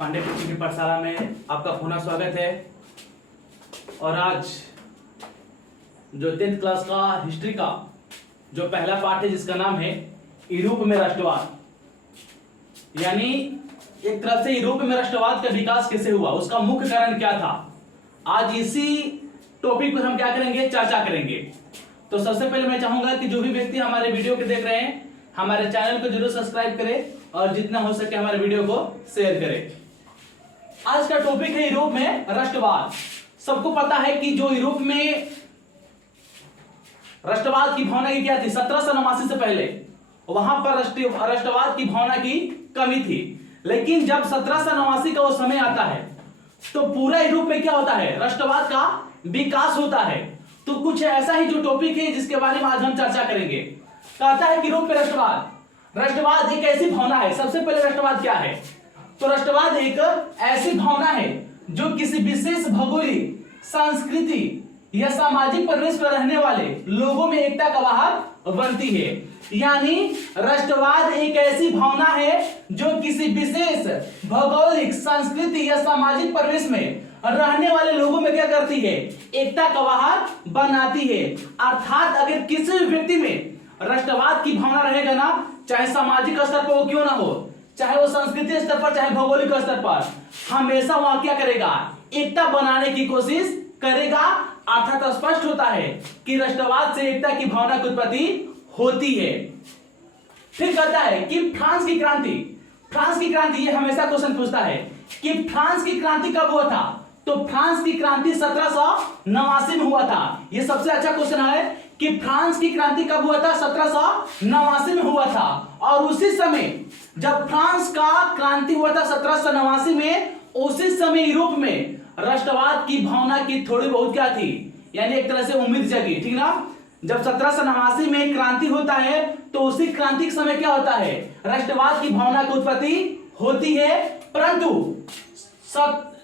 पांडे पुत्र की पाठशाला में आपका पुनः स्वागत है। और आज जो 10th क्लास का हिस्ट्री का जो पहला पाठ है जिसका नाम है यूरोप में राष्ट्रवाद, यानी एक तरफ से यूरोप में राष्ट्रवाद का विकास कैसे हुआ, उसका मुख्य कारण क्या था, आज इसी टॉपिक पर हम क्या करेंगे, चर्चा करेंगे। तो सबसे पहले मैं चाहूंगा कि जो भी व्यक्ति हमारे वीडियो को देख रहे हैं हमारे चैनल को जरूर सब्सक्राइब करें और जितना हो सके हमारे वीडियो को शेयर करें। आज का टॉपिक है यूरोप में राष्ट्रवाद। सबको पता है कि जो यूरोप में राष्ट्रवाद की भावना की क्या थी, 1789 से पहले वहां पर राष्ट्रवाद की भावना की कमी थी। लेकिन जब 1789 का वो समय आता है तो पूरा यूरोप में क्या होता है, राष्ट्रवाद का विकास होता है। तो कुछ ऐसा ही जो टॉपिक है जिसके बारे में आज हम चर्चा करेंगे। कहता है कि यूरोप में राष्ट्रवाद एक ऐसी भावना है। सबसे पहले राष्ट्रवाद क्या है, तो राष्ट्रवाद एक ऐसी भावना है जो किसी विशेष भौगोलिक, सांस्कृतिक या सामाजिक परिवेश पर रहने वाले लोगों में एकता का वाहक बनती है। यानी राष्ट्रवाद एक ऐसी भावना है जो किसी विशेष भौगोलिक, सांस्कृतिक या सामाजिक परिवेश में रहने वाले लोगों में क्या करती है, एकता का वाहक बनाती है। अर्थात अगर किसी भी व्यक्ति में राष्ट्रवाद की भावना रहेगा ना, चाहे सामाजिक स्तर पर वो क्यों ना हो, चाहे वो सांस्कृतिक स्तर पर, चाहे भौगोलिक स्तर पर, हमेशा वहां क्या करेगा, एकता बनाने की कोशिश करेगा। अर्थात स्पष्ट होता है कि राष्ट्रवाद से एकता की भावना की उत्पत्ति होती है। फिर कहता है कि फ्रांस की क्रांति ये हमेशा क्वेश्चन पूछता है कि फ्रांस की क्रांति कब हुआ था, तो फ्रांस की क्रांति 1789 में हुआ था। ये सबसे अच्छा क्वेश्चन है कि फ्रांस की क्रांति कब हुआ था, 1789 में हुआ था। और उसी समय जब फ्रांस का क्रांति हुआ था 1789 में, उसी समय यूरोप में राष्ट्रवाद की भावना की थोड़ी बहुत क्या थी, यानी एक तरह से उम्मीद जगी, ठीक ना। जब 1789 में क्रांति होता है तो उसी क्रांति के समय क्या होता है, राष्ट्रवाद की भावना की उत्पत्ति होती है। परंतु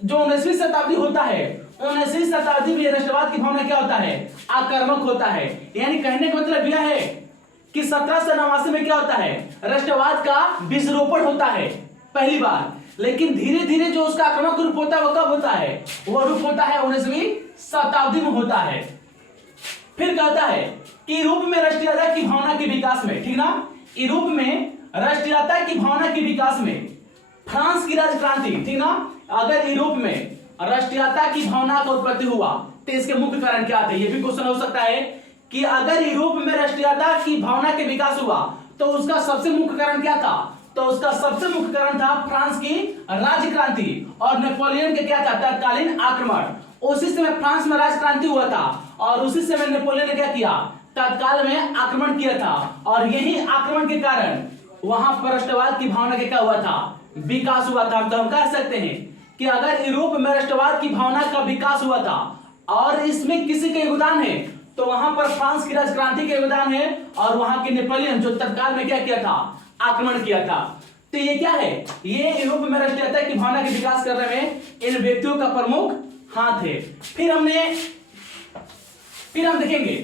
जो 19वीं शताब्दी होता है, 19वीं शताब्दी में राष्ट्रवाद की भावना क्या होता है, आक्रामक होता है। यानी कहने का मतलब यह है कि 1789 में क्या होता है, राष्ट्रवाद का बीजरोपण होता है पहली बार। लेकिन धीरे धीरे जो उसका आक्रामक रूप होता है वो कब होता है, वो रूप होता है 19वीं शताब्दी में होता है। फिर कहता है कि यूरोप में राष्ट्रीयता की भावना के विकास में, ठीक ना, यूरोप में राष्ट्रीयता की भावना के विकास में फ्रांस की राजक्रांति, ठीक ना, अगर यूरोप में राष्ट्रीयता की भावना का उत्पत्ति हुआ तो इसके मुख्य कारण क्या थे, ये भी क्वेश्चन हो सकता है कि अगर यूरोप में राष्ट्रीयता की भावना के विकास हुआ तो उसका सबसे मुख्य कारण क्या था, तो उसका सबसे मुख्य कारण था फ्रांस की राजक्रांति और नेपोलियन के क्या था, तत्कालीन आक्रमण। उसी समय फ्रांस में राजक्रांति हुआ था और उसी समय नेपोलियन ने क्या किया, तत्काल में आक्रमण किया था। और यही आक्रमण के कारण वहां पर राष्ट्रवाद की भावना के क्या हुआ था, विकास हुआ था। तो हम कह सकते हैं कि अगर यूरोप में राष्ट्रवाद की भावना का विकास हुआ था और इसमें किसी का योगदान है तो वहां पर फ्रांस की राजक्रांति का योगदान है और वहां के नेपोलियन जो तत्काल में क्या किया था, आक्रमण किया था। तो ये क्या है, ये यूरोप में राष्ट्रीयता की भावना के विकास करने में इन व्यक्तियों का प्रमुख हाथ है। फिर हम देखेंगे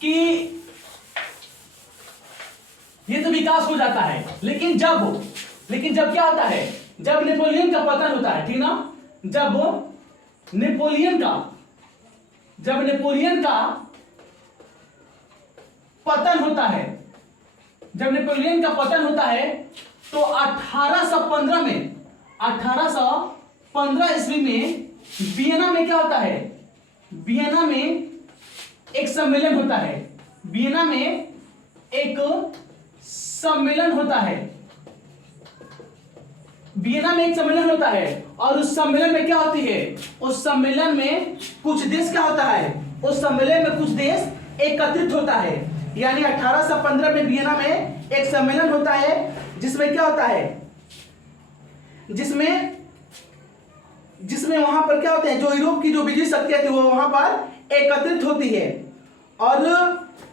कि ये तो विकास हो जाता है, लेकिन जब क्या होता है, जब नेपोलियन का पतन होता है, ठीक ना, जब नेपोलियन का पतन होता है तो 1815 ईस्वी में वियना में क्या होता है, वियना में एक सम्मेलन होता है। वियना में एक सम्मेलन होता है और उस सम्मेलन में क्या होती है, उस सम्मेलन में कुछ देश क्या होता है, उस सम्मेलन में कुछ देश एकत्रित होता है। यानी 1815 में वियना में एक सम्मेलन होता है जिसमें क्या होता है, जिसमें वहां पर क्या होते हैं, जो यूरोप की जो विजयी शक्तियां थी वो वहां पर एकत्रित होती है। और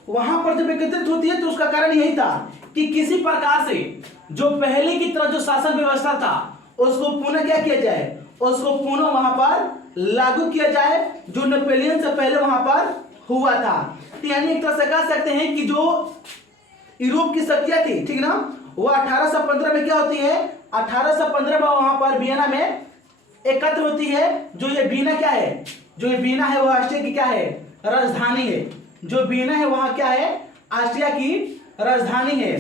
वहां पर जब एकत्रित होती है तो उसका कारण यही था कि किसी प्रकार से जो पहले की तरह जो शासन व्यवस्था था उसको पुनः क्या किया जाए, उसको पुनः वहां पर लागू किया जाए जो नेपोलियन से पहले वहां पर हुआ था। यानी एक तरह से कह सकते हैं कि जो यूरोप की शक्तियां थी, ठीक ना, वो 1815 में क्या होती है, 1815 में वहां पर वियना में एकत्र होती है। जो ये वियना क्या है, जो ये वियना है वो ऑस्ट्रिया की क्या है, राजधानी है। जो वियना है वहां क्या है, ऑस्ट्रिया की राजधानी है।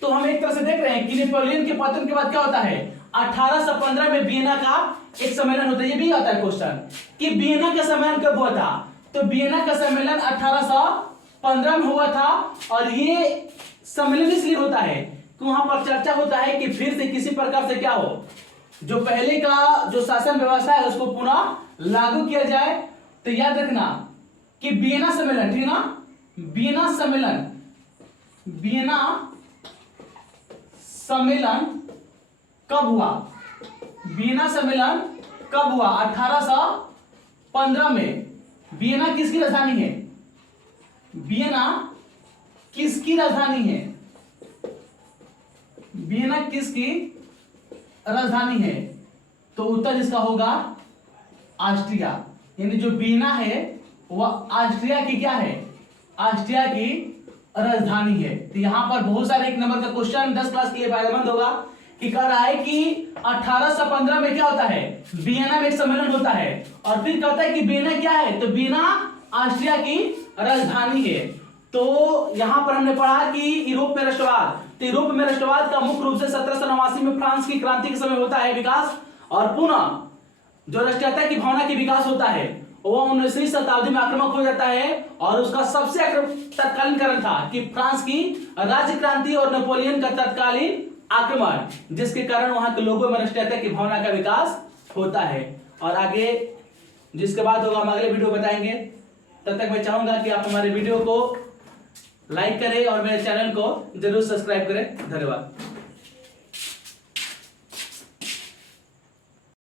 तो हम एक तरह से देख रहे हैं कि नेपोलियन के पतन के बाद क्या होता है, 1815 में वियना का एक सम्मेलन होता है। ये भी आता है क्वेश्चन कि वियना का सम्मेलन कब हुआ था, तो वियना का सम्मेलन 1815 में हुआ था। और ये सम्मेलन इसलिए होता है कि वहां पर चर्चा होता है कि फिर से किसी प्रकार से क्या हो, जो पहले का जो शासन व्यवस्था है उसको पुनः लागू किया जाए। तो याद रखना कि वियना सम्मेलन, ठीक ना, वियना सम्मेलन, वियना सम्मेलन कब हुआ, वियना सम्मेलन कब हुआ, 1815 में। वियना किसकी राजधानी है, वियना किसकी राजधानी है, वियना किसकी राजधानी है, तो उत्तर इसका होगा ऑस्ट्रिया। यानी जो वियना है वह ऑस्ट्रिया की क्या है, ऑस्ट्रिया की राजधानी है। तो यहां पर बहुत सारे एक नंबर का क्वेश्चन 10 क्लास के लिए फायदेमंद होगा कि कह रहा है कि 1815 में क्या होता है, वियना में एक सम्मेलन होता है और फिर कहता है कि वियना क्या है, तो वियना ऑस्ट्रिया की राजधानी है। तो यहां पर हमने पढ़ा कि यूरोप में राष्ट्रवाद, तो यूरोप में राष्ट्रवाद का मुख्य रूप से 1789 में फ्रांस की क्रांति के समय होता है विकास, और पुनः जो राष्ट्रीयता की भावना की विकास होता है वो 19वीं शताब्दी में आक्रामक हो जाता है। और उसका सबसे तत्कालीन कारण था कि फ्रांस की राज्य क्रांति और नेपोलियन का तत्कालीन आक्रमण, जिसके कारण वहां के लोगों में राष्ट्रीयता की भावना का विकास होता है। और आगे जिसके बाद होगा हम अगले वीडियो बताएंगे। तब तक मैं चाहूंगा कि आप हमारे वीडियो को लाइक करें और मेरे चैनल को जरूर सब्सक्राइब करें। धन्यवाद।